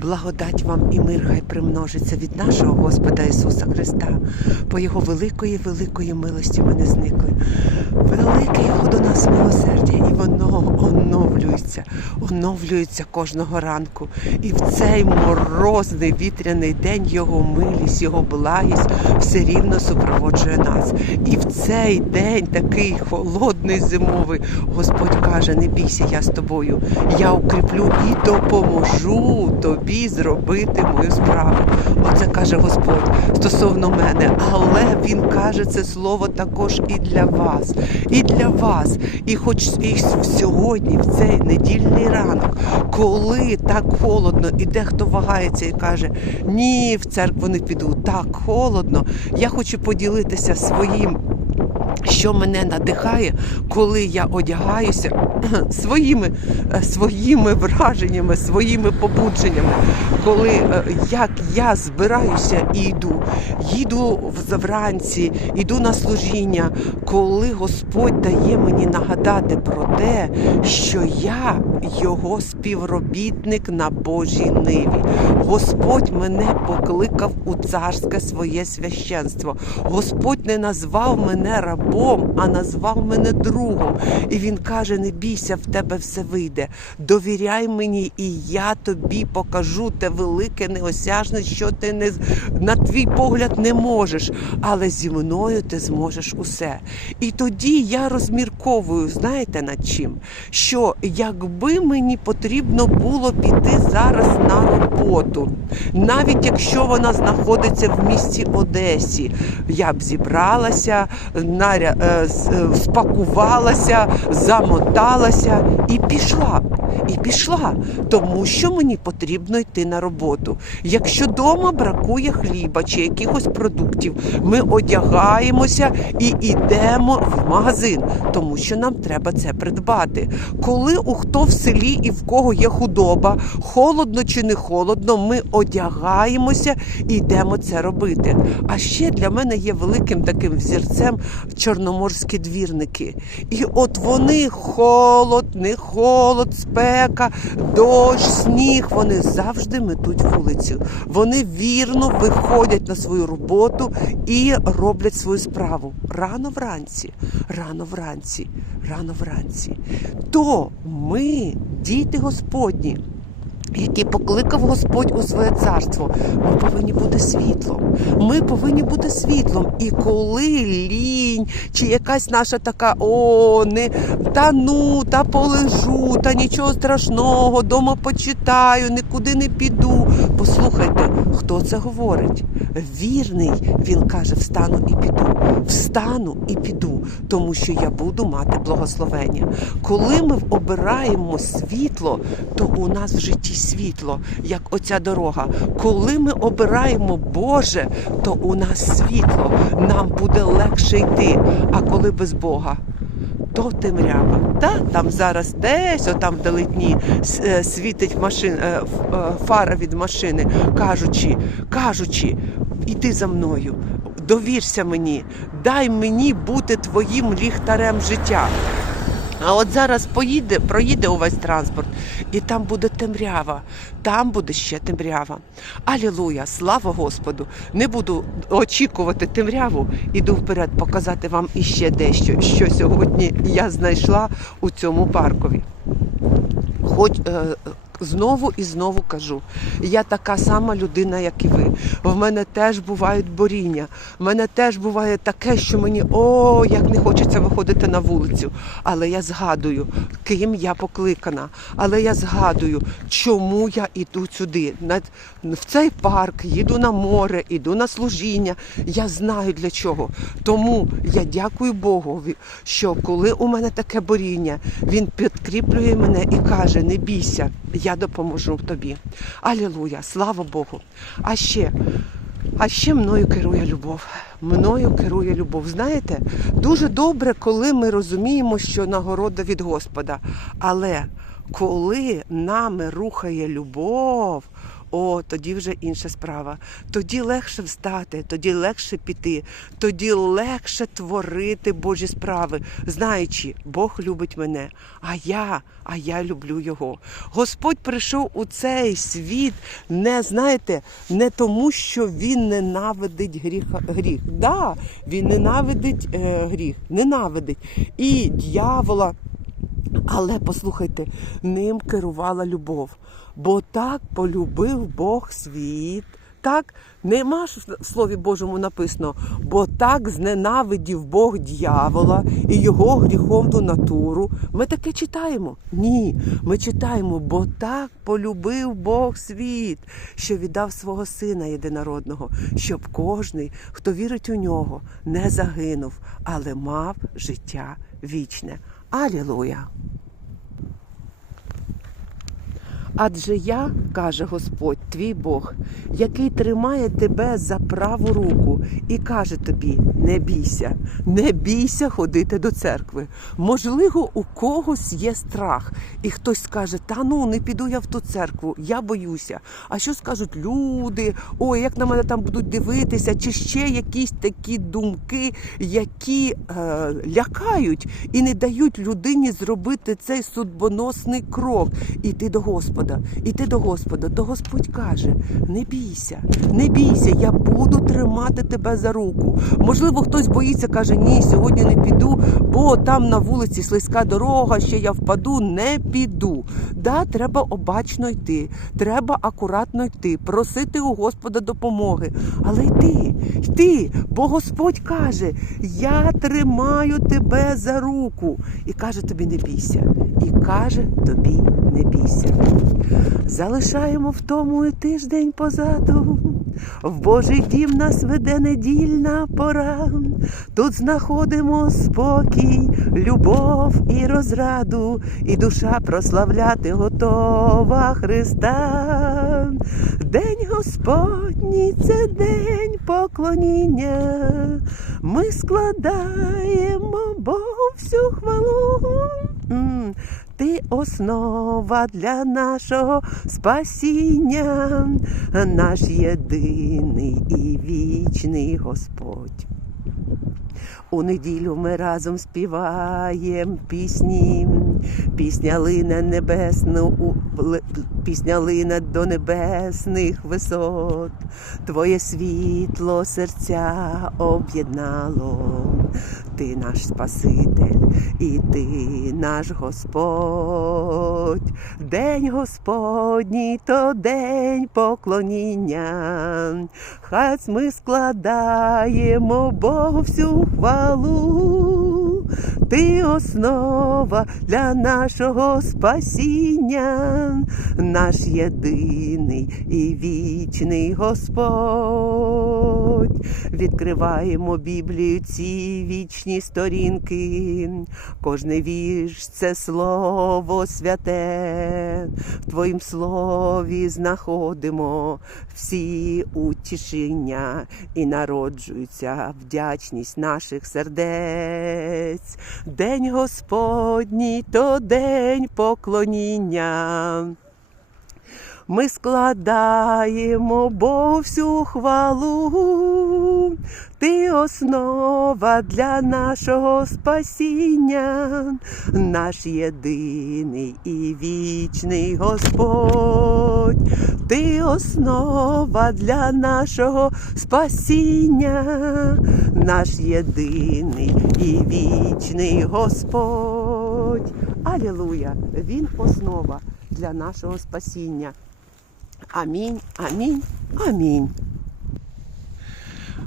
Благодать вам і мир хай примножиться від нашого Господа Ісуса Христа. По Його великої, великої милості ми не зникли. Велике Його до нас милосердя, і воно оновлюється, оновлюється кожного ранку. І в цей морозний вітряний день Його милість, Його благість все рівно супроводжує нас. І в цей день такий холодний зимовий Господь каже: не бійся, я з тобою. Я укріплю і допоможу тобі зробити мою справу. Оце каже Господь стосовно мене. Але Він каже це слово також і для вас, і для вас. І хоч і сьогодні, в цей недільний ранок, коли так холодно, і дехто вагається і каже: ні, в церкву не піду, так холодно. Я хочу поділитися своїм що мене надихає, коли я одягаюся своїми, е, своїми враженнями, своїми побудженнями, коли е, як я збираюся і йду, їду вранці, йду на служіння, коли Господь дає мені нагадати про те, що я його співробітник на Божій ниві. Господь мене покликав у царське своє священство. Господь не назвав мене рабом, а назвав мене другом. І він каже: не бійся, в тебе все вийде. Довіряй мені, і я тобі покажу те велике неосяжне, що ти не на твій погляд не можеш, але зі мною ти зможеш усе. І тоді я розмірковую, знаєте над чим? Що якби мені потрібно було піти зараз на роботу, навіть якщо вона знаходиться в місті Одесі, я б зібралася, наря... е, е, спакувалася, замоталася і пішла. І пішла, тому що мені потрібно йти на роботу. Якщо вдома бракує хліба чи якихось продуктів, ми одягаємося і йдемо в магазин, тому що нам треба це придбати. Коли у хто в селі і в кого є худоба, холодно чи не холодно, ми одягаємося і йдемо це робити. А ще для мене є великим таким взірцем чорноморські двірники. І от вони холод, не холод, спека, дощ, сніг. Вони завжди метуть вулицю. Вони вірно виходять на свою роботу і роблять свою справу рано вранці, рано вранці, рано вранці. То ми, діти Господні. Які покликав Господь у своє царство, ми повинні бути світлом. Ми повинні бути світлом. І коли лінь чи якась наша така о, не та ну, та полежу, та нічого страшного, дома почитаю, нікуди не піду. Послухайте, хто це говорить? Вірний, він каже: встану і піду, встану і піду, тому що я буду мати благословення. Коли ми обираємо світло, то у нас в житті світло, як оця дорога. Коли ми обираємо Боже, то у нас світло, нам буде легше йти. А коли без Бога? То темрява. Та там зараз десь, отам вдалині е, світить машин, е, е, фара від машини, кажучи, кажучи, іди за мною, довірся мені, дай мені бути твоїм ліхтарем життя. А от зараз поїде, проїде увесь транспорт, і там буде темрява, там буде ще темрява. Алілуя, слава Господу! Не буду очікувати темряву, іду вперед показати вам іще дещо, що сьогодні я знайшла у цьому паркові. Хоч е, знову і знову кажу, я така сама людина, як і ви. В мене теж бувають боріння. В мене теж буває таке, що мені о, як не хочеться виходити на вулицю. Але я згадую, ким я покликана. Але я згадую, чому я іду сюди. В цей парк, їду на море, іду на служіння. Я знаю для чого. Тому я дякую Богу, що коли у мене таке боріння, він підкріплює мене і каже: не бійся, я допоможу тобі. Алілуя, слава Богу. А ще. А ще мною керує любов. Мною керує любов. Знаєте, дуже добре, коли ми розуміємо, що нагорода від Господа. Але коли нами рухає любов, о, тоді вже інша справа. Тоді легше встати, тоді легше піти, тоді легше творити Божі справи, знаючи, Бог любить мене, а я, а я люблю його. Господь прийшов у цей світ, не знаєте, не тому, що він ненавидить гріх. гріх. Да, він ненавидить е, гріх, ненавидить. І дьявола. Але послухайте, ним керувала любов. Бо так полюбив Бог світ. Так, нема ж в Слові Божому написано, бо так зненавидів Бог дьявола і його гріховну натуру. Ми таке читаємо? Ні, ми читаємо, бо так полюбив Бог світ, що віддав свого сина єдинородного, щоб кожний, хто вірить у нього, не загинув, але мав життя вічне. Алілуя! Адже я, каже Господь, твій Бог, який тримає тебе за праву руку і каже тобі: не бійся, не бійся ходити до церкви. Можливо, у когось є страх, і хтось скаже: Та ну не піду я в ту церкву, я боюся. А що скажуть люди? Ой, як на мене там будуть дивитися, чи ще якісь такі думки, які е, лякають і не дають людині зробити цей судьбоносний крок, іти до Господа. Іти до Господа, то Господь каже: не бійся, не бійся, я буду тримати тебе за руку. Можливо, хтось боїться, каже, ні, сьогодні не піду, бо там на вулиці слизька дорога, ще я впаду, не піду. Да, треба обачно йти, треба акуратно йти, просити у Господа допомоги. Але йти, йти, бо Господь каже: Я тримаю тебе за руку. І каже тобі, не бійся. І каже тобі, не бійся. Залишаємо в тому і тиждень позаду. В Божий дім нас веде недільна пора. Тут знаходимо спокій, любов і розраду, і душа прославляти готова Христа. День Господній це день поклоніння. Ми складаємо Богу всю хвалу. Ти основа для нашого спасіння, наш єдиний і вічний Господь. У неділю ми разом співаємо пісні, пісня лине небесну, у- пісня лине до небесних висот. Твоє світло серця об'єднало. Ти наш Спаситель і ти наш Господь. День Господній то день поклоніння. Хай ми складаємо Богу всю хвалу. Ти основа для нашого спасіння, наш єдиний і вічний Господь. Відкриваємо Біблію ці вічні сторінки. Кожне вірш це слово святе. В Твоїм слові знаходимо всі утішення і народжується вдячність наших сердець. День Господній то день поклоніння. Ми складаємо Богу всю хвалу, ти основа для нашого спасіння, наш єдиний і вічний Господь, ти основа для нашого спасіння, наш єдиний і вічний Господь. Алілуя! Він основа для нашого спасіння. Амінь, амінь, амінь.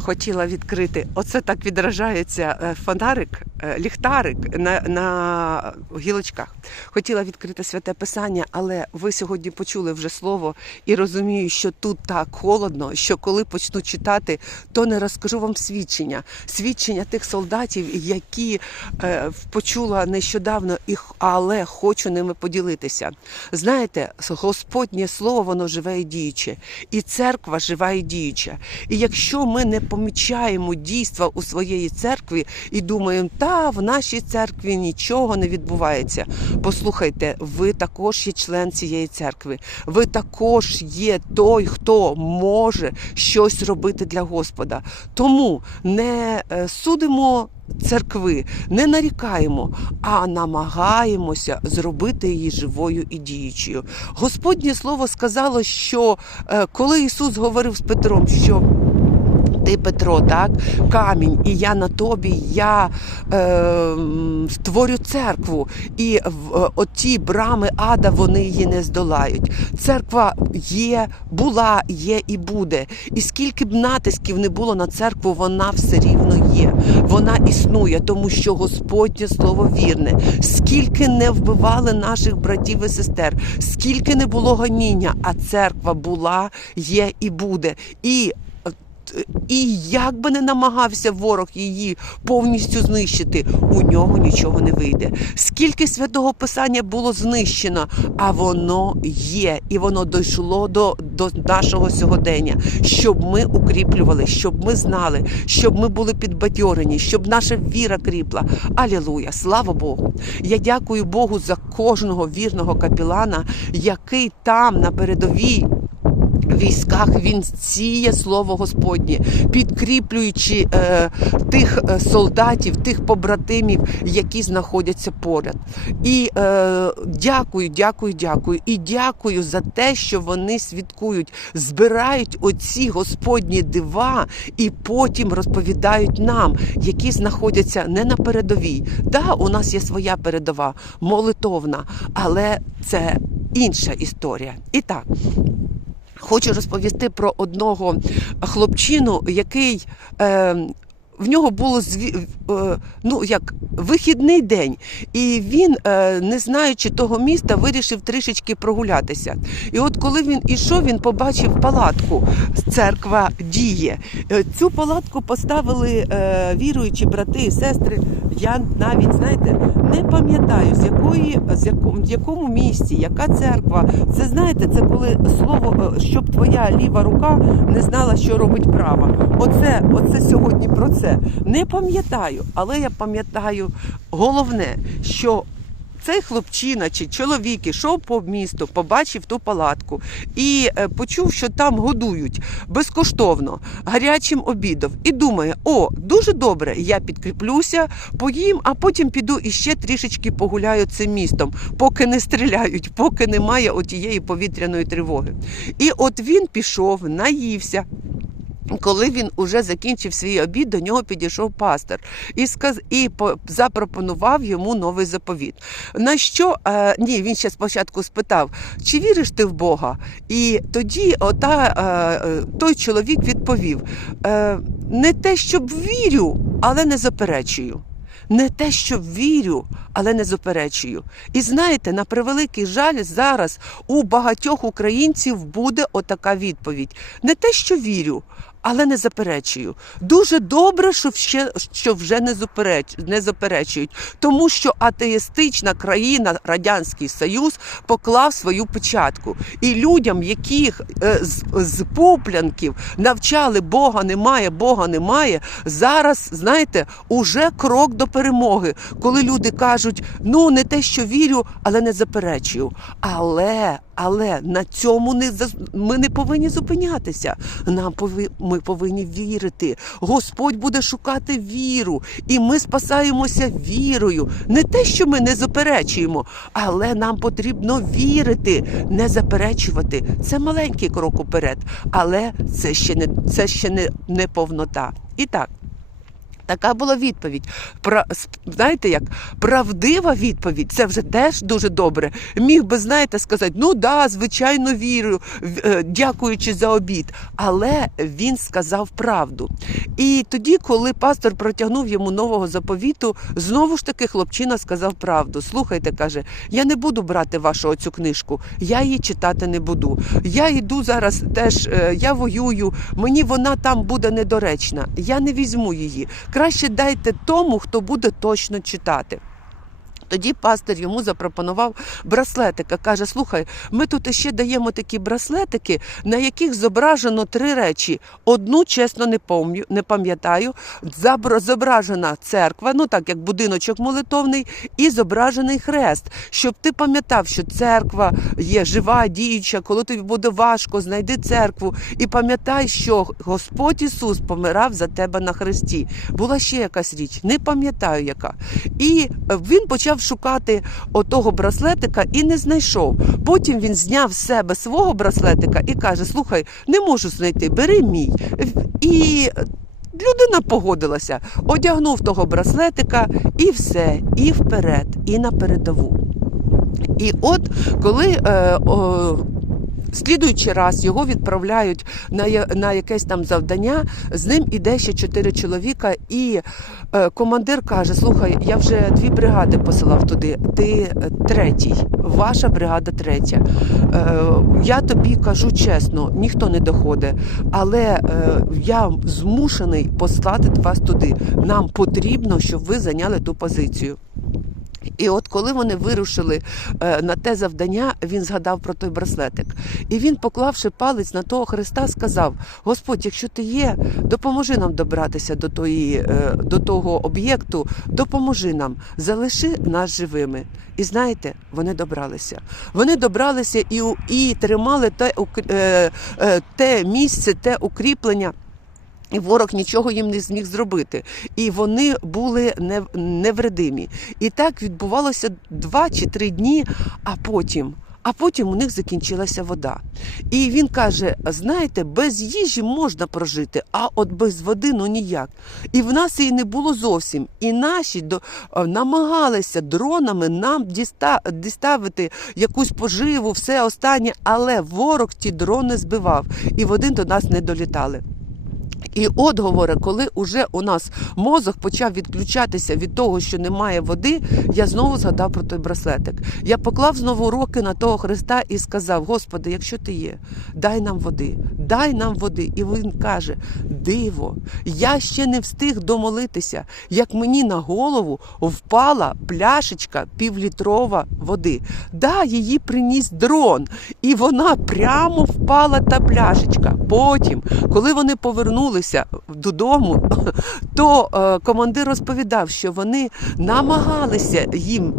Хотіла відкрити, оце так відражається е, фонарик, е, ліхтарик на, на гілочках. Хотіла відкрити святе писання, але ви сьогодні почули вже слово і розумію, що тут так холодно, що коли почну читати, то не розкажу вам свідчення. Свідчення тих солдатів, які е, почула нещодавно, і, але хочу ними поділитися. Знаєте, Господнє слово, воно живе і діюче, і церква жива і діюча. І якщо ми не помічаємо дійства у своєї церкві і думаємо, та в нашій церкві нічого не відбувається. Послухайте, ви також є член цієї церкви. Ви також є той, хто може щось робити для Господа. Тому не е, судимо. Церкви не нарікаємо, а намагаємося зробити її живою і діючою. Господнє слово сказало, що е, коли Ісус говорив з Петром, що ти, Петро, так, камінь, і я на тобі, я е, створю церкву, і в е, оті брами ада вони її не здолають. Церква є, була, є і буде. І скільки б натисків не було на церкву, вона все рівно є. Вона існує, тому що Господнє слово вірне. Скільки не вбивали наших братів і сестер, скільки не було гоніння, а церква була, є і буде. І і як би не намагався ворог її повністю знищити, у нього нічого не вийде. Скільки святого писання було знищено, а воно є, і воно дійшло до, до нашого сьогодення, щоб ми укріплювали, щоб ми знали, щоб ми були підбадьорені, щоб наша віра кріпла. Алілуя! Слава Богу! Я дякую Богу за кожного вірного капілана, який там на передовій військах він сіє слово Господнє, підкріплюючи е, тих е, солдатів, тих побратимів, які знаходяться поряд. І е, дякую, дякую, дякую. І дякую за те, що вони свідкують, збирають оці Господні дива і потім розповідають нам, які знаходяться не на передовій. Да, у нас є своя передова, молитовна, але це інша історія. І так. Хочу розповісти про одного хлопчину, який е, в нього було е, ну як вихідний день, і він, е, не знаючи того міста, вирішив трішечки прогулятися. І от коли він ішов, він побачив палатку церква діє. Е, Цю палатку поставили віруючі брати і сестри. Я навіть знаєте не пам'ятаю з якої з якому, в якому місці, яка церква. Це знаєте, це коли слово, щоб твоя ліва рука не знала, що робить права. Оце, оце сьогодні про це. Не пам'ятаю, але я пам'ятаю головне, що. Цей хлопчина чи чоловік ішов по місту, побачив ту палатку і е, почув, що там годують безкоштовно гарячим обідом. І думає: о, дуже добре, я підкріплюся, поїм, а потім піду і ще трішечки погуляю цим містом, поки не стріляють, поки немає отієї повітряної тривоги. І от він пішов, наївся. Коли він уже закінчив свій обід, до нього підійшов пастор і сказ і по- запропонував йому новий заповіт. На що е, ні, він ще спочатку спитав, чи віриш ти в Бога? І тоді ота, е, е, той чоловік відповів: е, не те, щоб вірю, але не заперечую. Не те, що вірю, але не заперечую. І знаєте, на превеликий жаль, зараз у багатьох українців буде отака відповідь: не те, що вірю, але не заперечую. Дуже добре, що ще що вже не запереч, не заперечують, тому що атеїстична країна Радянський Союз поклав свою печатку. І людям, яких е, з, з поплянків навчали Бога немає, Бога немає. Зараз знаєте, уже крок до перемоги, коли люди кажуть: ну не те, що вірю, але не заперечую. Але але на цьому не ми не повинні зупинятися. Нам пови... ми повинні вірити. Господь буде шукати віру, і ми спасаємося вірою. Не те, що ми не заперечуємо, але нам потрібно вірити, не заперечувати. Це маленький крок уперед, але це ще не це ще не, не повнота. І так. Така була відповідь. Про, знаєте, як правдива відповідь, це вже теж дуже добре. Міг би, знаєте, сказати, ну да, звичайно, вірю, е, дякуючи за обід. Але він сказав правду. І тоді, коли пастор протягнув йому нового заповіту, знову ж таки хлопчина сказав правду. Слухайте, каже, я не буду брати вашу цю книжку, я її читати не буду. Я йду зараз теж, е, я воюю, мені вона там буде недоречна. Я не візьму її. Краще дайте тому, хто буде точно читати. Тоді пастир йому запропонував браслетика. Каже: слухай, ми тут ще даємо такі браслетики, на яких зображено три речі. Одну, чесно, не помню, не пам'ятаю. Зображена церква, ну так як будиночок молитовний, і зображений хрест. Щоб ти пам'ятав, що церква є жива, діюча, коли тобі буде важко, знайди церкву і пам'ятай, що Господь Ісус помирав за тебе на хресті. Була ще якась річ, не пам'ятаю яка. І е, він почав шукати отого браслетика і не знайшов. Потім він зняв з себе свого браслетика і каже: Слухай, не можу знайти, бери мій. І людина погодилася, одягнув того браслетика і все, і вперед, і на передову. І от коли е, о, слідуючий раз його відправляють на, на якесь там завдання, з ним іде ще чотири чоловіка, і е, командир каже: Слухай, я вже дві бригади посилав туди. Ти третій, ваша бригада третя. Е, я тобі кажу чесно, ніхто не доходить, але е, я змушений послати вас туди. Нам потрібно, щоб ви зайняли ту позицію. І от коли вони вирушили е, на те завдання, він згадав про той браслетик. І він, поклавши палець на того Христа, сказав: Господь, якщо ти є, допоможи нам добратися до, тої, е, до того об'єкту, допоможи нам, залиши нас живими. І знаєте, вони добралися. Вони добралися і, і тримали те, е, те місце, те укріплення. І ворог нічого їм не зміг зробити, і вони були не- невредимі. І так відбувалося два чи три дні, а потім. А потім у них закінчилася вода. І він каже: знаєте, без їжі можна прожити, а от без води ну ніяк. І в нас її не було зовсім. І наші до, е, намагалися дронами нам діста, діставити якусь поживу, все останнє, але ворог ті дрони збивав, і води до нас не долітали. І от коли уже у нас мозок почав відключатися від того, що немає води, я знову згадав про той браслетик. Я поклав знову руки на того Христа і сказав: Господи, якщо ти є, дай нам води, дай нам води. І він каже: Диво, я ще не встиг домолитися, як мені на голову впала пляшечка півлітрова води. Да, її приніс дрон, і вона прямо впала та пляшечка. Потім, коли вони повернулися додому, то е, командир розповідав, що вони намагалися їм.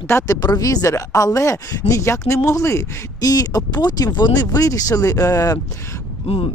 Дати провізор, але ніяк не могли. І потім вони вирішили е,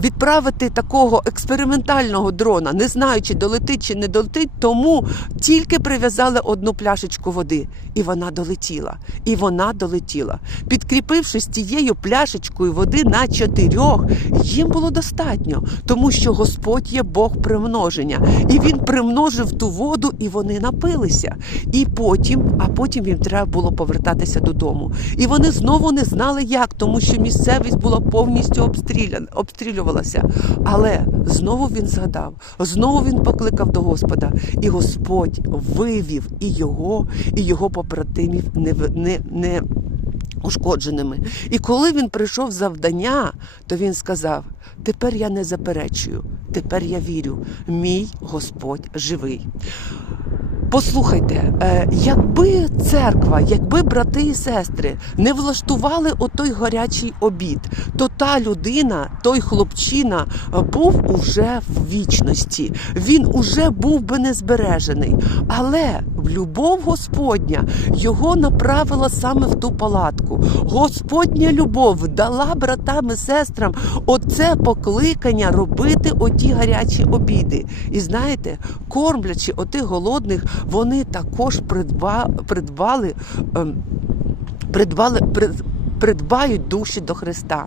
відправити такого експериментального дрона, не знаючи, долетить чи не долетить, тому тільки прив'язали одну пляшечку води, і вона долетіла. І вона долетіла. Підкріпившись тією пляшечкою води на чотирьох, їм було достатньо, тому що Господь є Бог примноження, і він примножив ту воду, і вони напилися. І потім, а потім їм треба було повертатися додому. І вони знову не знали як, тому що місцевість була повністю обстріляна, обстрілювалася. Але знову він згадав, знову він покликав до Господа, і Господь вивів і його, і його побратимів не, не, не ушкодженими. І коли він прийшов завдання, то він сказав: Тепер я не заперечую, тепер я вірю, мій Господь живий. Послухайте, е, якби церква, якби брати і сестри не влаштували отой гарячий обід, то та людина, той хлопчина е, був уже в вічності. Він уже був би не збережений. Але любов Господня його направила саме в ту палатку. Господня любов дала братам і сестрам оце покликання робити оті гарячі обіди. І знаєте, кормлячи отих голодних, вони також придба, придбали. ем, придбали при- придбають душі до Христа.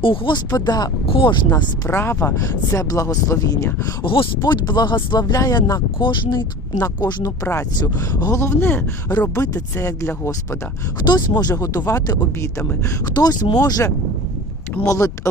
У Господа кожна справа це благословіння. Господь благословляє на кожний, на кожну працю. Головне робити це як для Господа. Хтось може годувати обідами, хтось може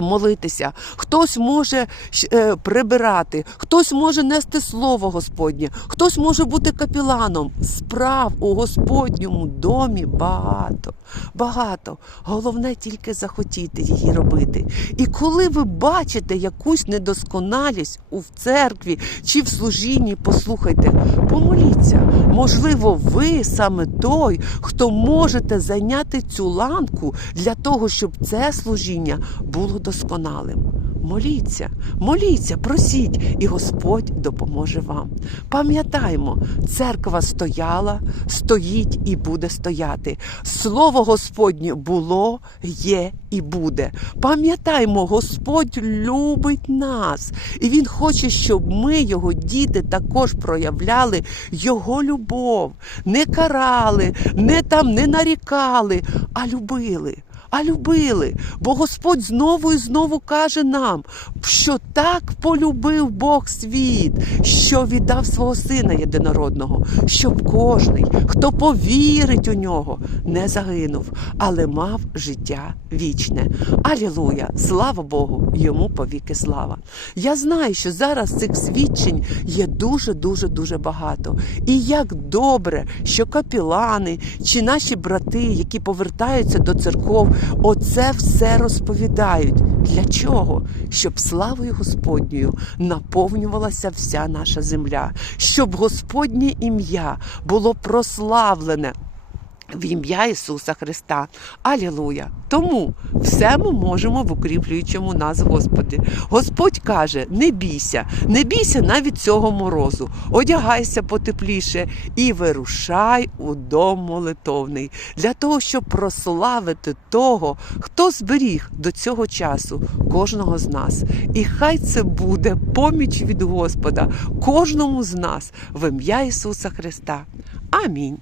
молитися, хтось може е, прибирати, хтось може нести слово Господнє, хтось може бути капіланом. Справ у Господньому домі багато, багато. Головне тільки захотіти її робити. І коли ви бачите якусь недосконалість у церкві чи в служінні, послухайте, помоліться. Можливо, ви саме той, хто можете зайняти цю ланку для того, щоб це служіння було досконалим. Моліться, моліться, просіть, і Господь допоможе вам. Пам'ятаймо, церква стояла, стоїть і буде стояти. Слово Господнє було, є і буде. Пам'ятаймо, Господь любить нас, і Він хоче, щоб ми, його діти, також проявляли Його любов, не карали, не там не нарікали, а любили. А любили, бо Господь знову і знову каже нам, що так полюбив Бог світ, що віддав свого сина єдинородного, щоб кожний, хто повірить у нього, не загинув, але мав життя вічне. Алілуя! Слава Богу! Йому повіки слава. Я знаю, що зараз цих свідчень є дуже, дуже, дуже багато. І як добре, що капілани чи наші брати, які повертаються до церков, оце все розповідають. Для чого? Щоб славою Господньою наповнювалася вся наша земля, щоб Господнє ім'я було прославлене. В ім'я Ісуса Христа. Алілуя! Тому все ми можемо в укріплюючому нас Господі. Господь каже: не бійся, не бійся навіть цього морозу. Одягайся потепліше і вирушай у дом молитовний для того, щоб прославити того, хто зберіг до цього часу кожного з нас. І хай це буде поміч від Господа кожному з нас в ім'я Ісуса Христа. Амінь.